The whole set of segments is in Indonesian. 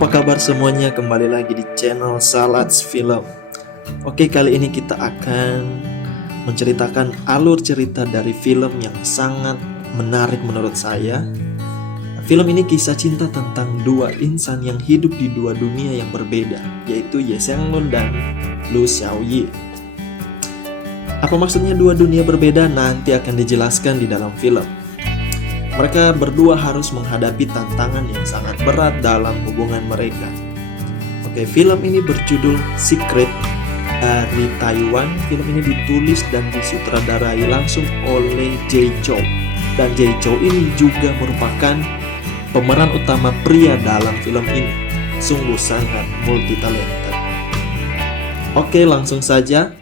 apa kabar semuanya? Kembali lagi di channel Salats Film. Oke, kali ini kita akan menceritakan alur cerita dari film yang sangat menarik menurut saya. Film ini kisah cinta tentang dua insan yang hidup di dua dunia yang berbeda, yaitu Ye Xianglun dan Lu Xiaoyi. Apa maksudnya dua dunia berbeda? Nanti akan dijelaskan di dalam film. Mereka berdua harus menghadapi tantangan yang sangat berat dalam hubungan mereka. Oke, film ini berjudul Secret dari Taiwan. Film ini ditulis dan disutradarai langsung oleh Jay Chou. Dan Jay Chou ini juga merupakan pemeran utama pria dalam film ini. Sungguh sangat multitalented. Oke, langsung saja.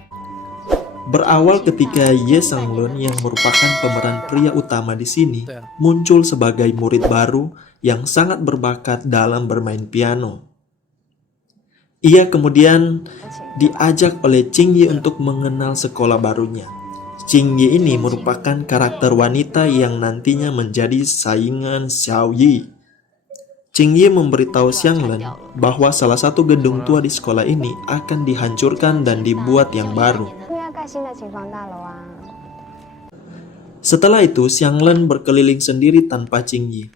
Berawal ketika Ye Xianglun yang merupakan pemeran pria utama di sini muncul sebagai murid baru yang sangat berbakat dalam bermain piano. Ia kemudian diajak oleh Qing Ye untuk mengenal sekolah barunya. Qing Ye ini merupakan karakter wanita yang nantinya menjadi saingan Xiao Yi. Qing Ye memberitahu Xianglun bahwa salah satu gedung tua di sekolah ini akan dihancurkan dan dibuat yang baru. Setelah itu, Xianglun berkeliling sendiri tanpa Qing Ye.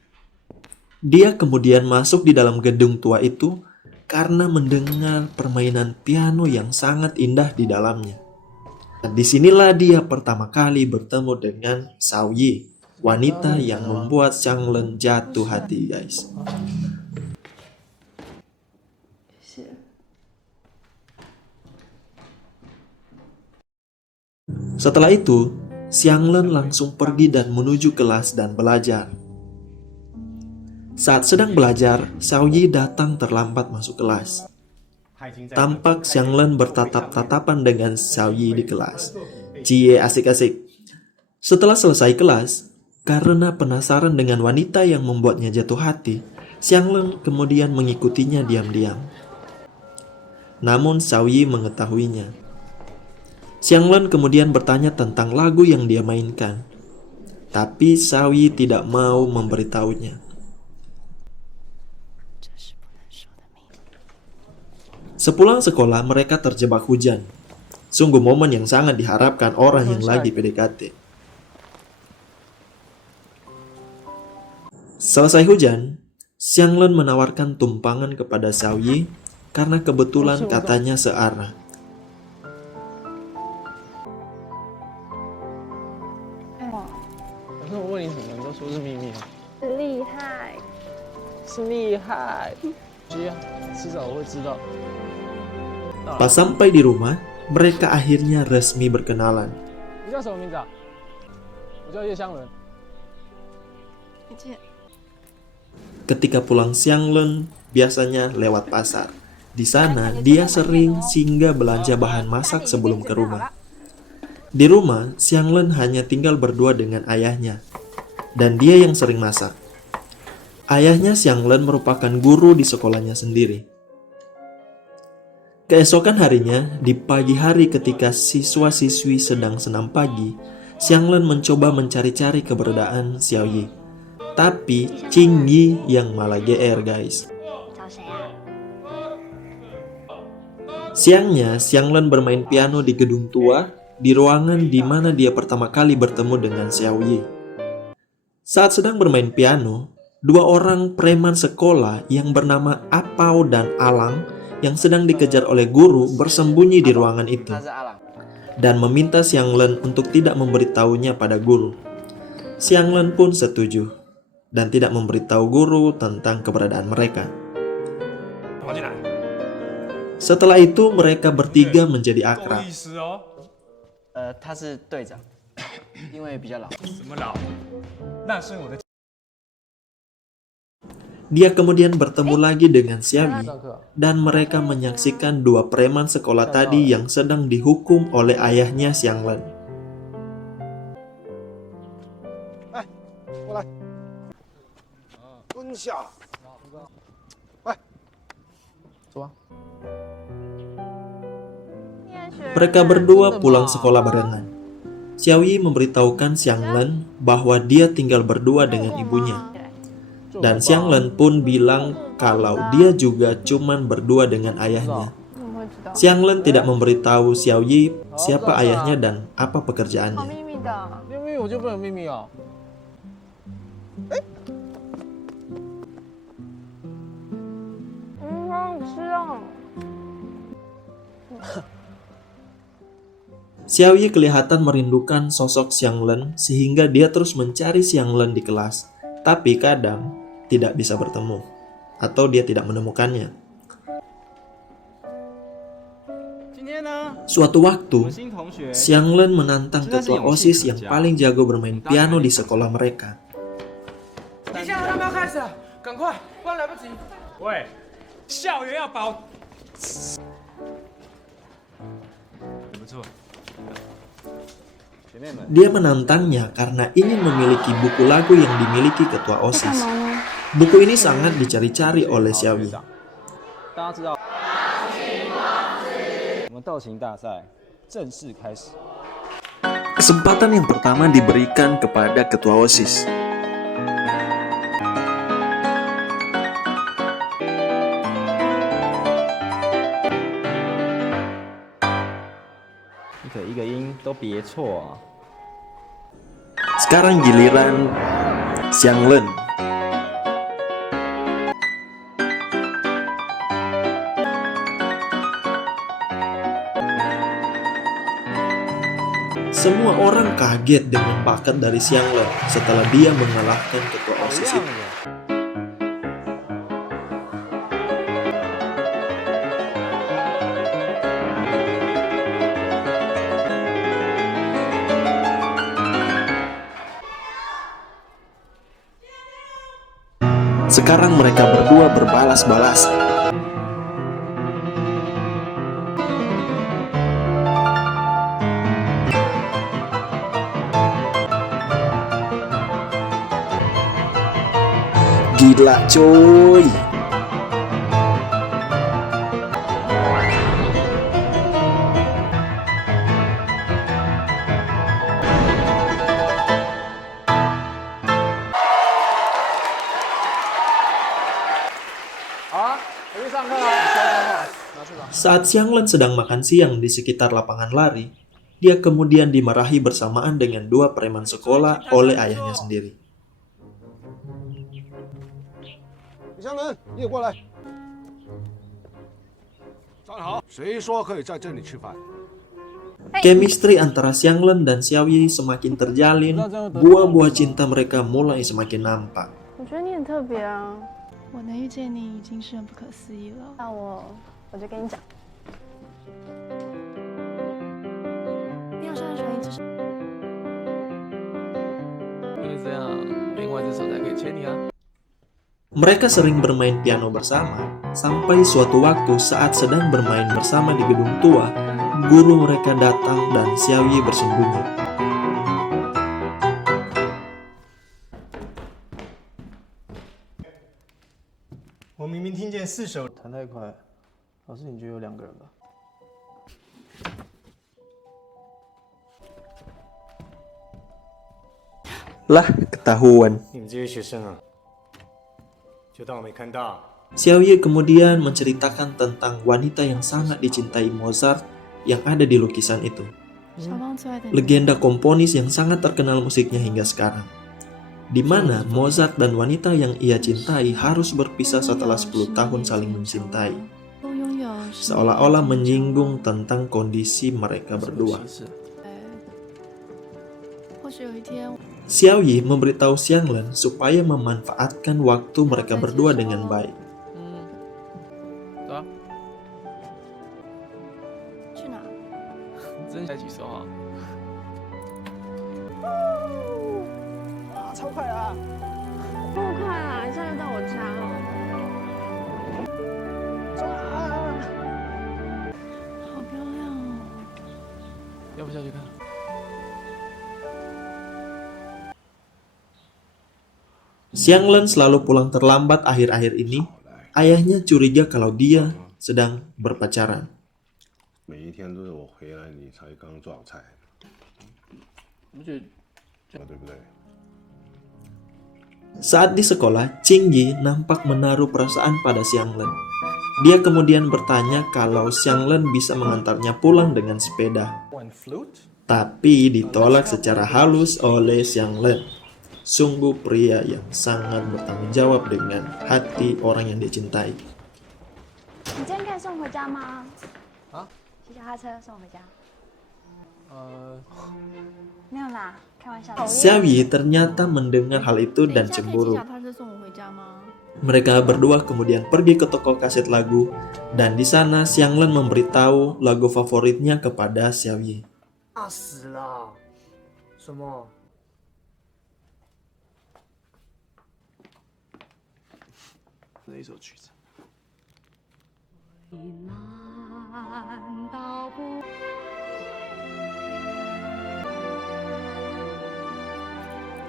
Dia kemudian masuk di dalam gedung tua itu karena mendengar permainan piano yang sangat indah di dalamnya. Disinilah dia pertama kali bertemu dengan Xiao Yi, wanita yang membuat Xianglun jatuh hati, guys. Setelah itu, Xianglun langsung pergi dan menuju kelas dan belajar. Saat sedang belajar, Xiao Yi datang terlambat masuk kelas. Tampak Xianglun bertatap-tatapan dengan Xiao Yi di kelas. Cie, asik-asik. Setelah selesai kelas, karena penasaran dengan wanita yang membuatnya jatuh hati, Xianglun kemudian mengikutinya diam-diam. Namun Xiao Yi mengetahuinya. Xianglun kemudian bertanya tentang lagu yang dia mainkan, tapi Xiao Yi tidak mau memberitahunya. Sepulang sekolah, mereka terjebak hujan. Sungguh momen yang sangat diharapkan orang yang lagi PDKT. Selesai hujan, Xianglun menawarkan tumpangan kepada Xiao Yi karena kebetulan katanya searah. Pas sampai di rumah, mereka akhirnya resmi berkenalan. Ketika pulang, Xianglun biasanya lewat pasar. Di sana, dia sering singgah belanja bahan masak sebelum ke rumah. Di rumah, Xianglun hanya tinggal berdua dengan ayahnya, dan dia yang sering masak. Ayahnya Xianglun merupakan guru di sekolahnya sendiri. Keesokan harinya, di pagi hari ketika siswa-siswi sedang senam pagi, Xianglun mencoba mencari-cari keberadaan Xiao Yi. Tapi Qing Ye yang malah GR, guys. Siangnya, Xianglun bermain piano di gedung tua, di ruangan di mana dia pertama kali bertemu dengan Xiao Yi. Saat sedang bermain piano, dua orang preman sekolah yang bernama Apao dan Alang yang sedang dikejar oleh guru bersembunyi di ruangan itu dan meminta Xianglun untuk tidak memberitahunya pada guru. Xianglun pun setuju dan tidak memberitahu guru tentang keberadaan mereka. Setelah itu mereka bertiga menjadi akrab. Dia kemudian bertemu lagi dengan Xiao Yi dan mereka menyaksikan dua preman sekolah tadi yang sedang dihukum oleh ayahnya Xianglun. Mereka berdua pulang sekolah barengan. Xiao Yi memberitahukan Xianglun bahwa dia tinggal berdua dengan ibunya. Dan Xianglen pun bilang kalau dia juga cuman berdua dengan ayahnya. 怎么会知道？ Xianglen tidak memberitahu Xiao Yi siapa ayahnya dan apa 好 pekerjaannya. 秘密的。没有秘密我就不能有秘密啊！ 好好吃哦。 Xiao Yi kelihatan merindukan sosok Xianglen sehingga dia terus mencari Xianglen di kelas. Tapi kadang tidak bisa bertemu atau dia tidak menemukannya. 今天呢， Suatu 我 waktu, 们新同学 Xianglen menantang ketua OSIS yang paling jago bermain piano di sekolah mereka. 等一下，他们要开始了，赶快，不然来不及。喂，校园要保。不错， 学妹们， Dia menantangnya karena ingin memiliki buku lagu yang dimiliki ketua 干 OSIS. 嘛呢？ Buku ini sangat dicari-cari oleh 好 Xiao 学 Yi. 长，大家知道，我们道琴大赛正式开始。 Kesempatan yang pertama diberikan kepada ketua OSIS. 你可一个音都别错啊！ Sekarang giliran Xianglen. Semua orang kaget dengan bakat dari Xianglen setelah dia mengalahkan ketua 好 OSIS 样 itu. 的！ Sekarang mereka berdua berbalas-balas. Gila coy. Saat Xianglen sedang makan siang di sekitar lapangan lari, dia kemudian dimarahi bersamaan dengan dua preman sekolah oleh ayahnya sendiri. 李香伦，你也过来。站好，谁说可以在这里吃饭？ Chemistry antara Xianglen dan Xiao Yi semakin terjalin, buah-buah cinta mereka mulai semakin nampak. 我觉得你很特别啊。我能遇见你已经是很不可思议了。那我就跟你讲，你好像很喜欢一只手。因为这样，另外一只手才可以牵你啊。 Mereka sering bermain piano bersama, sampai suatu waktu saat sedang bermain bersama di gedung tua, guru mereka datang dan Xiao Yi bersembunyi. 我明明听见4首，弹太快，老师你觉得有2个人吧？ Lah, ketahuan. 你们这些学生啊，就当我没看到。 Xiao Yi kemudian menceritakan tentang wanita yang sangat dicintai Mozart yang ada di lukisan itu. 小芳最爱的你。 Legenda komponis yang sangat terkenal musiknya hingga sekarang. Di mana Mozart dan wanita yang ia cintai harus berpisah setelah 10 tahun saling mencintai. 都拥有是 Seolah-olah menyinggung tentang kondisi mereka berdua. 或许有一天， Xiao Yi memberitahu Xianglen supaya memanfaatkan waktu mereka berdua dengan baik. 走啊，去哪？真在一起收啊。超快啊！这么快啊，一下就到我家了。好漂亮哦！要不下去看？ Xianglen selalu pulang terlambat akhir-akhir ini. Ayahnya curiga kalau dia sedang berpacaran. 每一天都是我回来你才刚撞菜，你不觉得对不对？ Saat di sekolah, Qingyi nampak menaruh perasaan pada Xianglen. Dia kemudian bertanya kalau Xianglen bisa mengantarnya pulang dengan sepeda. Tapi ditolak secara halus oleh Xianglen. Sungguh pria yang sangat bertanggung jawab dengan hati orang yang dia cintai. 你今天可以送回家吗？啊？骑脚踏车送回家？没有啦，开玩笑的。 Xiaoyi ternyata mendengar hal itu 等一 dan 下可以骑 cemburu. 脚踏车送我回家吗？ Mereka berdua kemudian pergi ke toko kaset lagu dan di sana Xianglen memberitahu lagu favoritnya kepada Xiaoyi. 吓死了！什么？那一首曲子。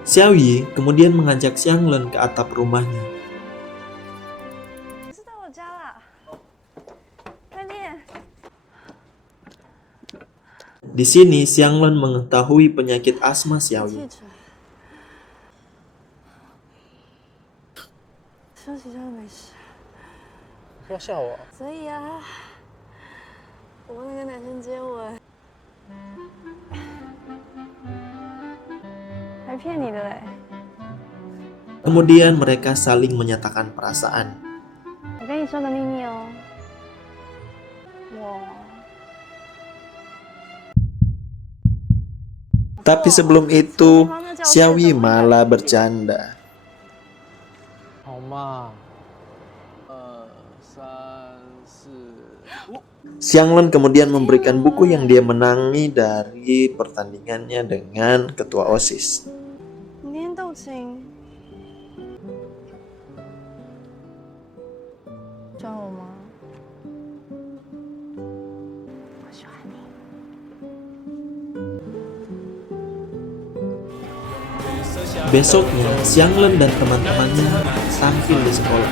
Xiaoyi kemudian mengajak Xianglen ke atap rumahnya. 是到我家啦，快点！ Di sini Xianglen mengetahui penyakit asma 气 Xiaoyi. 喘，休息就没事。不要吓我。所以啊，我那个男生接吻，还骗你的嘞。 Kemudian mereka saling menyatakan perasaan. 我跟你说个秘密哦，我 Tapi sebelum itu, Xiaoyi malah bercanda. 好嘛。3、4、5。 Xianglen kemudian memberikan buku yang dia menangi dari pertandingannya dengan ketua OSIS. 你那天斗琴，喜欢我吗？我喜欢你。 Besoknya, Xianglen dan teman-temannya tampil di sekolah.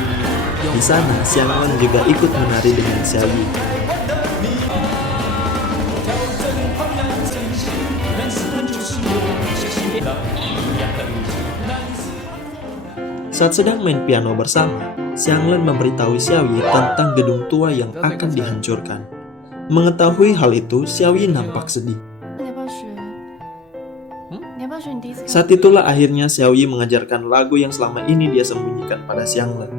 Di sana, Xianglen juga ikut menari dengan Xiaoyi. Saat sedang main piano bersama, Xianglen memberitahu Xiaoyi tentang gedung tua yang akan dihancurkan. Mengetahui hal itu, Xiaoyi nampak sedih. 那你要不要学？你要不要学你第一次看？ Saat itulah akhirnya Xiaoyi mengajarkan lagu yang selama ini dia sembunyikan pada Xianglen.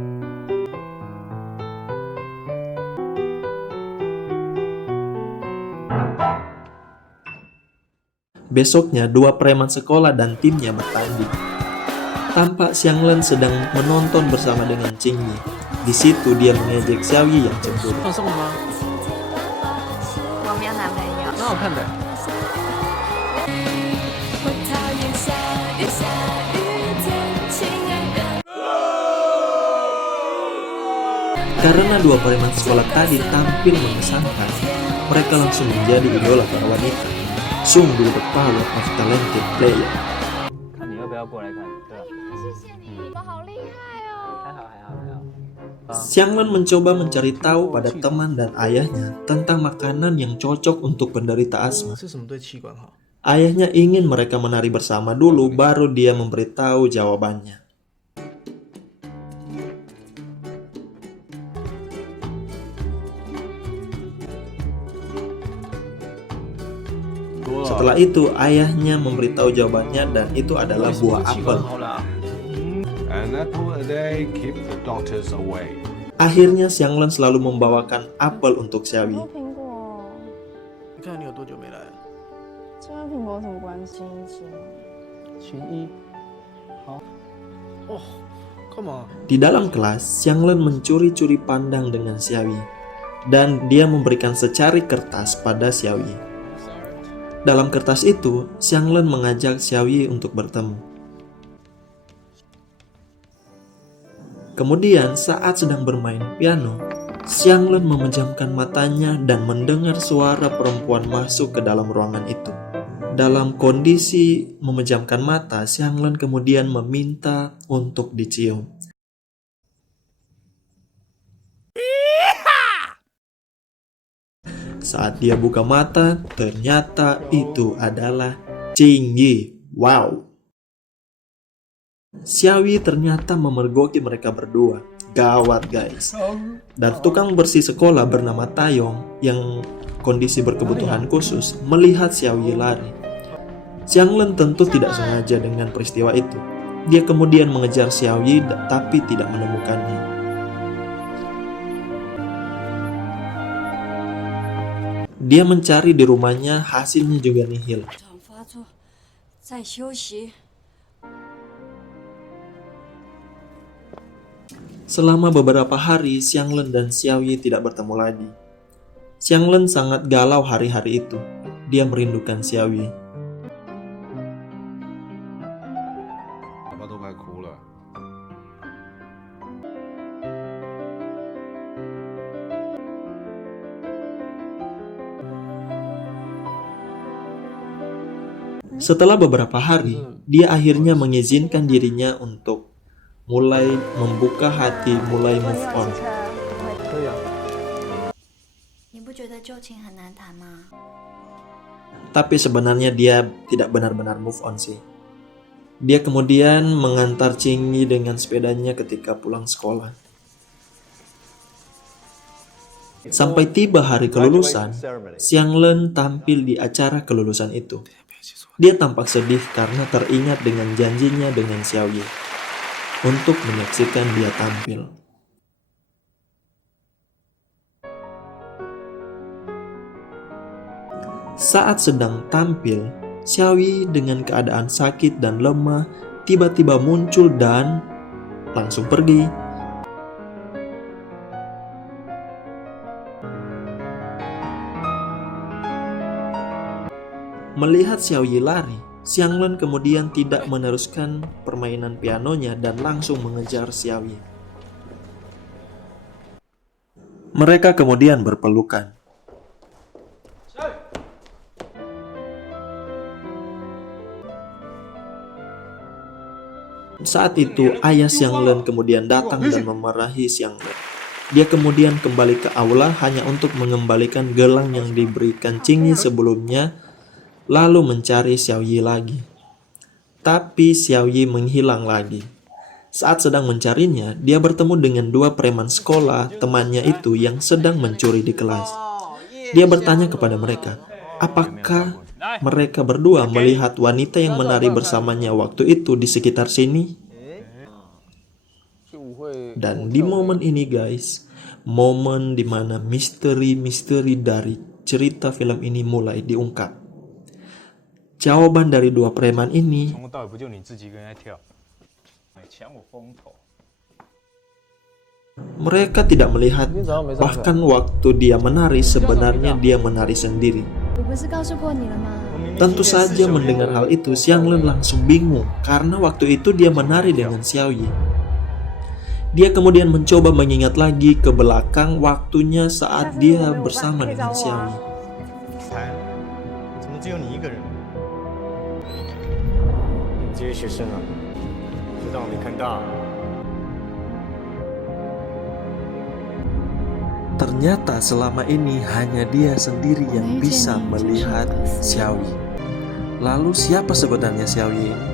Besoknya, dua preman sekolah dan timnya bertanding. Tampak Xianglen sedang menonton bersama dengan Qingyi. Di situ dia mengejek Xiaoyi yang cemburu. 放松了吗？我没有男朋友。蛮好看的。 Karena dua preman sekolah tadi tampil mengesankan, mereka langsung menjadi idola para wanita. Sungguh the power of talented player. 看你要不要过来看，对吧？谢谢你，你们好厉害哦！还好还好还好。 Xianglen mencoba mencari tahu pada teman dan ayahnya tentang makanan yang cocok untuk penderita asma. 吃什么对气管好？ Ayahnya ingin mereka menari bersama dulu, baru dia memberitahu jawabannya. Setelah itu, ayahnya memberitahu jawabannya dan itu adalah buah apel. 好啦。 An apple a day keep the doctors away. Akhirnya Xianglen selalu membawakan apel untuk 多 Xiaoyi. 苹果，你看你有多久没来了？这跟苹果有什么关系？一直。群一。好。哦，干嘛？ Di dalam kelas, Xianglen mencuri-curi pandang dengan Xiaoyi dan dia memberikan secari kertas pada Xiaoyi. Dalam kertas itu, Xianglen mengajak Xiaoyi untuk bertemu. Kemudian saat sedang bermain piano, Xianglen memejamkan matanya dan mendengar suara perempuan masuk ke dalam ruangan itu. Dalam kondisi memejamkan mata, Xianglen kemudian meminta untuk dicium. Saat dia buka mata, ternyata itu adalah Qingyi. Wow! Xiaoyi ternyata memergoki mereka berdua. Gawat guys. Dan tukang bersih sekolah bernama Taeyong yang kondisi berkebutuhan khusus melihat Xiaoyi lari. Xianglen tentu tidak sengaja dengan peristiwa itu. Dia kemudian mengejar Xiaoyi tapi tidak menemukannya. Dia mencari di rumahnya, hasilnya juga nihil. Selama beberapa hari, Xianglen dan Xiaoyi tidak bertemu lagi. Xianglen sangat galau hari-hari itu. Dia merindukan Xiaoyi. 爸爸都快哭了。 Setelah beberapa hari, dia akhirnya mengizinkan dirinya untuk mulai membuka hati, mulai 如果 move 你有 on. 汽车，不会。可以啊。你不觉得旧情很难谈吗？ Tapi sebenarnya dia tidak benar-benar move on sih. Dia kemudian mengantar Qingyi dengan sepedanya ketika pulang sekolah. Sampai tiba hari kelulusan, Xianglen tampil di acara kelulusan itu. Dia tampak sedih karena teringat dengan janjinya dengan Xiaoyi untuk menyaksikan dia tampil. Saat sedang tampil, Xiaoyi dengan keadaan sakit dan lemah tiba-tiba muncul dan langsung pergi. Melihat Xiaoyi lari, Xianglen kemudian tidak meneruskan permainan pianonya dan langsung mengejar Xiaoyi. Mereka kemudian berpelukan. Saat itu, ayah Xianglen kemudian datang dan memarahi Xianglen. Dia kemudian kembali ke aula hanya untuk mengembalikan gelang yang diberikan Qingyi sebelumnya, lalu mencari Xiaoyi lagi. Tapi Xiaoyi menghilang lagi. Saat sedang mencarinya, dia bertemu dengan dua preman sekolah temannya itu yang sedang mencuri di kelas. Dia bertanya kepada mereka, apakah mereka berdua melihat wanita yang menari bersamanya waktu itu di sekitar sini? Dan di momen ini guys, momen dimana misteri-misteri dari cerita film ini mulai diungkap. Jawaban dari dua preman ini, 从头到尾不就你自己一个人在跳，抢我风头。 mereka tidak melihat bahkan waktu dia menari sebenarnya dia menari sendiri. 我不是告诉过你了吗？ Tentu saja mendengar hal itu, Xianglen langsung bingung karena waktu itu dia menari dengan Xiaoyi. Dia kemudian mencoba mengingat lagi ke belakang waktunya saat dia bersama dengan Xiaoyi. 怎么只有你一个人？你这些学生啊，知道我没看到。 Ternyata selama ini hanya dia sendiri yang bisa melihat Xiaoyi. Lalu siapa sebenarnya Xiaoyi ini?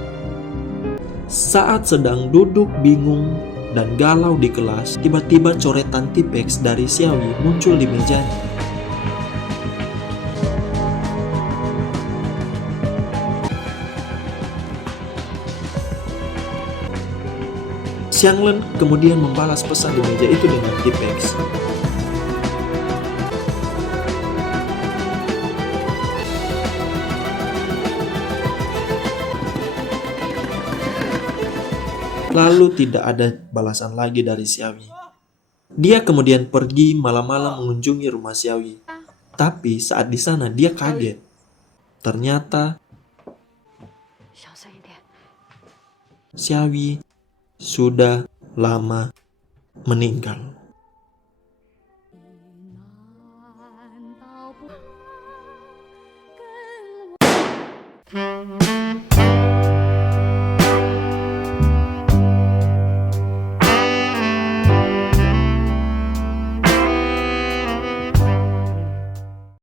Saat sedang duduk bingung dan galau di kelas, tiba-tiba coretan tipex dari Xiaoyi muncul di mejanya. Xianglen kemudian membalas pesan di meja itu dengan tipex. Lalu tidak ada balasan lagi dari Xiaoyi. Dia kemudian pergi malam-malam mengunjungi rumah Xiaoyi. Tapi saat di sana dia kaget. Ternyata 小声一点。 Xiaoyi sudah lama meninggal. 难道不跟我